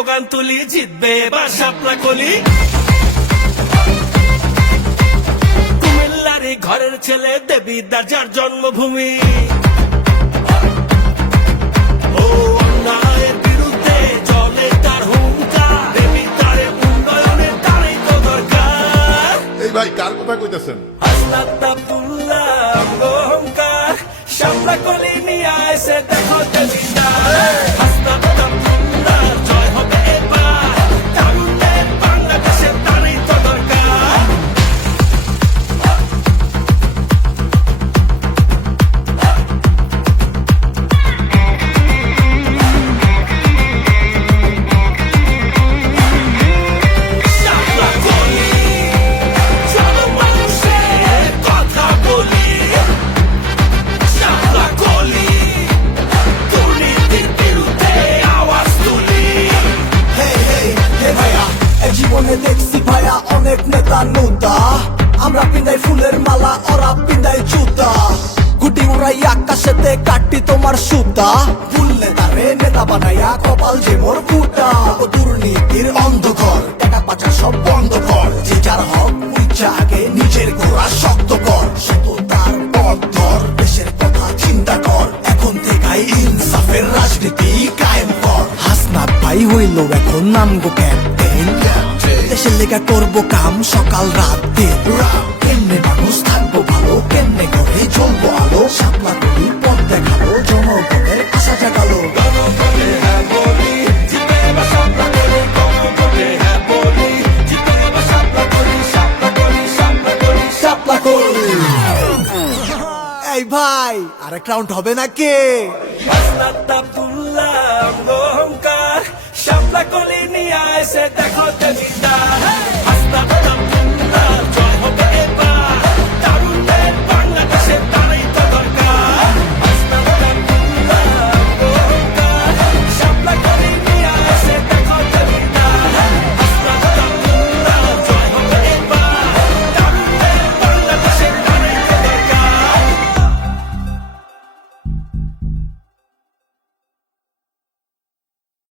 Slogan তুলি, জিতবে এবার শাপলা কলি। কুমিল্লার ঘরের ছেলে দেবিদ্বার যার জন্মভূমি, ও অন্যায়ের বিরুদ্ধে চলে তার হুঙ্কার, দেবিদ্বারে উন্নয়নের তারই তো দরকার। এই ভাই কার কথা কইতেছেন? হাসনাত আব্দুল্লাহ অহংকার, শাপলা কলি নিয়ে এসে দেখো দেবিদ্বার। হাসনাত আব্দুল্লাহ জয় হবে এবার, তারুণ্যের বাংলাদেশের তারই তো দরকার। শাপলা কলি, চলো মানুষের কথা বলি। শাপলা কলি, দুর্নীতির বিরুদ্ধে আওয়াজ তুলি। ভাইয়া এই জীবনে দেখছি ভাইয়া অনেক নেতা নুতা, আমরা পিন্দাই ফুলের মালা, ওরা পিন্দাই জুতা। গুটি উড়াই আকাশেতে কাটি তোমার সুতা, ভুললে তারে নেতা বানাইয়া কপাল যে মোর ফুটা। ও দুর্নীতির অন্ধকার, টাকা পাচার সব বন্ধ কর, যে যার হক ইচ্ছা আগে নিজের গোড়া শক্ত কর। সততার পথ ধর, দেশের কথা চিন্তা কর, এখন থেকেই ইনসাফের রাজনীতি কায়েম কর। হাসনাত ভাই হইল এখন নামগো ক্যাপ্টেন, দেশের লেগা করবো কাম সকাল রাত দিন। কেমনে মানুষ থাকবো ভালো, কেমনে ঘরে জ্বলবো আলো, শাপলা কলি পথ দেখালো, জনগণের আশা জাগালো। গণভোটে হ্যাঁ বলি, জিতবে এবার শাপলা কলি। গণভোটে হ্যাঁ বলি, জিতবে এবার শাপলা কলি। শাপলা কলি, শাপলা কলি, শাপলা কলি। এই ভাই আরেক রাউন্ড হবে নাকি? হাসনাত আব্দুল্লাহ অহংকার, শাপলা কলি নিয়ে এসে দেখো দেবিদ্বার।